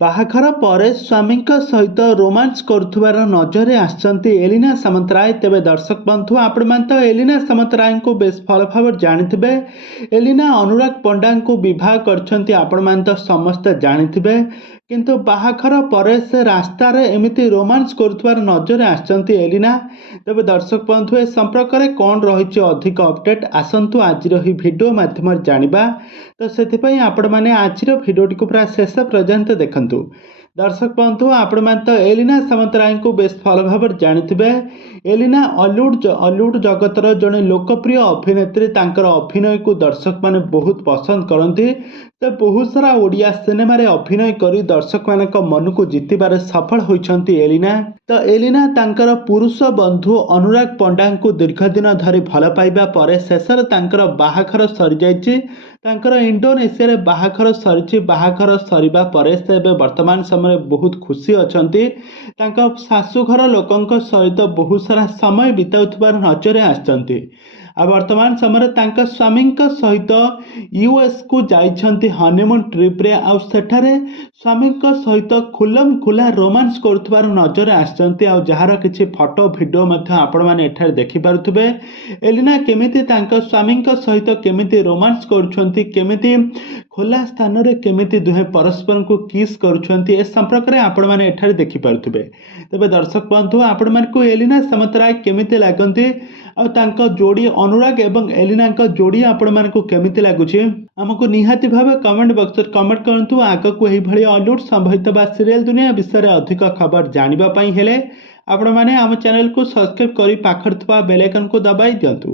ବାହାଘର ପରେ ସ୍ୱାମୀଙ୍କ ସହିତ ରୋମାନ୍ସ କରୁଥିବାର ନଜରରେ ଆସିଛନ୍ତି ଏଲିନା ସାମନ୍ତରାୟ। ତେବେ ଦର୍ଶକ ବନ୍ଧୁ, ଆପଣମାନେ ତ ଏଲିନା ସାମନ୍ତରାୟଙ୍କୁ ବେଶ ଭଲ ଭାବରେ ଜାଣିଥିବେ। ଏଲିନା ଅନୁରାଗ ପଣ୍ଡାଙ୍କୁ ବିବାହ କରିଛନ୍ତି, ଆପଣମାନେ ତ ସମସ୍ତେ ଜାଣିଥିବେ। କିନ୍ତୁ ବାହାଘର ପରେ ସେ ରାସ୍ତାରେ ଏମିତି ରୋମାନ୍ସ କରୁଥିବାର ନଜରରେ ଆସିଛନ୍ତି ଏଲିନା। ତେବେ ଦର୍ଶକ ବନ୍ଧୁ, ଏ ସମ୍ପର୍କରେ କ'ଣ ରହିଛି ଅଧିକ ଅପଡେଟ୍, ଆସନ୍ତୁ ଆଜିର ଏହି ଭିଡ଼ିଓ ମାଧ୍ୟମରେ ଜାଣିବା। ତ ସେଥିପାଇଁ ଆପଣମାନେ ଆଜିର ଭିଡ଼ିଓଟିକୁ ପୁରା ଶେଷ ପର୍ଯ୍ୟନ୍ତ ଦେଖନ୍ତୁ। ଦର୍ଶକ ବନ୍ଧୁ, ଆପଣମାନେ ତ ଏଲିନା ସାମନ୍ତରାୟଙ୍କୁ ବେଶ ଭଲ ଭାବରେ ଜାଣିଥିବେ। ଏଲିନା ଅଲିଉଡ୍ ଜଗତର ଜଣେ ଲୋକପ୍ରିୟ ଅଭିନେତ୍ରୀ। ତାଙ୍କର ଅଭିନୟକୁ ଦର୍ଶକମାନେ ବହୁତ ପସନ୍ଦ କରନ୍ତି। ସେ ବହୁତ ସାରା ଓଡ଼ିଆ ସିନେମାରେ ଅଭିନୟ କରି ଦର୍ଶକମାନଙ୍କ ମନକୁ ଜିତିବାରେ ସଫଳ ହୋଇଛନ୍ତି ଏଲିନା। ତ ଏଲିନା ତାଙ୍କର ପୁରୁଷ ବନ୍ଧୁ ଅନୁରାଗ ପଣ୍ଡାଙ୍କୁ ଦୀର୍ଘ ଦିନ ଧରି ଭଲ ପାଇବା ପରେ ଶେଷରେ ତାଙ୍କର ବାହାଘର ସରିଯାଇଛି। ତାଙ୍କର ଇଣ୍ଡୋନେସିଆରେ ବାହାଘର ସରିଛି। ବାହାଘର ସରିବା ପରେ ସେ ଏବେ ବର୍ତ୍ତମାନ ସମୟରେ ବହୁତ ଖୁସି ଅଛନ୍ତି। ତାଙ୍କ ଶାଶୁଘର ଲୋକଙ୍କ ସହିତ ବହୁତ ସାରା ସମୟ ବିତାଉଥିବାର ନଜରରେ ଆସିଛନ୍ତି। ଆଉ ବର୍ତ୍ତମାନ ସମୟରେ ତାଙ୍କ ସ୍ୱାମୀଙ୍କ ସହିତ ୟୁଏସ୍କୁ ଯାଇଛନ୍ତି ହନିମୁନ୍ ଟ୍ରିପ୍ରେ। ଆଉ ସେଠାରେ ସ୍ୱାମୀଙ୍କ ସହିତ ଖୁଲା ରୋମାନ୍ସ କରୁଥିବାର ନଜରରେ ଆସିଛନ୍ତି। ଆଉ ଯାହାର କିଛି ଫଟୋ ଭିଡ଼ିଓ ମଧ୍ୟ ଆପଣମାନେ ଏଠାରେ ଦେଖିପାରୁଥିବେ। ଏଲିନା କେମିତି ତାଙ୍କ ସ୍ୱାମୀଙ୍କ ସହିତ କେମିତି ରୋମାନ୍ସ କରୁଛନ୍ତି, କେମିତି ଖୋଲା ସ୍ଥାନରେ କେମିତି ଦୁହେଁ ପରସ୍ପରଙ୍କୁ କିସ୍ କରୁଛନ୍ତି, ଏ ସମ୍ପର୍କରେ ଆପଣମାନେ ଏଠାରେ ଦେଖିପାରୁଥିବେ। ତେବେ ଦର୍ଶକ ବନ୍ଧୁ, ଆପଣମାନଙ୍କୁ ଏଲିନା ସାମନ୍ତରାୟ କେମିତି ଲାଗନ୍ତି, ଆଉ ତାଙ୍କ ଯୋଡ଼ି ଅନୁରାଗ ଏବଂ ଏଲିନାଙ୍କ ଯୋଡ଼ି ଆପଣମାନଙ୍କୁ କେମିତି ଲାଗୁଛି, ଆମକୁ ନିହାତି ଭାବେ କମେଣ୍ଟ ବକ୍ସରେ କମେଣ୍ଟ କରନ୍ତୁ। ଆଗକୁ ଏହିଭଳି ଅଲିଉଡ୍ ସମ୍ବଳିତ ବା ସିରିଏଲ ଦୁନିଆ ବିଷୟରେ ଅଧିକ ଖବର ଜାଣିବା ପାଇଁ ହେଲେ ଆପଣମାନେ ଆମ ଚ୍ୟାନେଲକୁ ସବସ୍କ୍ରାଇବ୍ କରି ପାଖରେ ଥିବା ବେଲ୍ ଆଇକନକୁ ଦବାଇ ଦିଅନ୍ତୁ।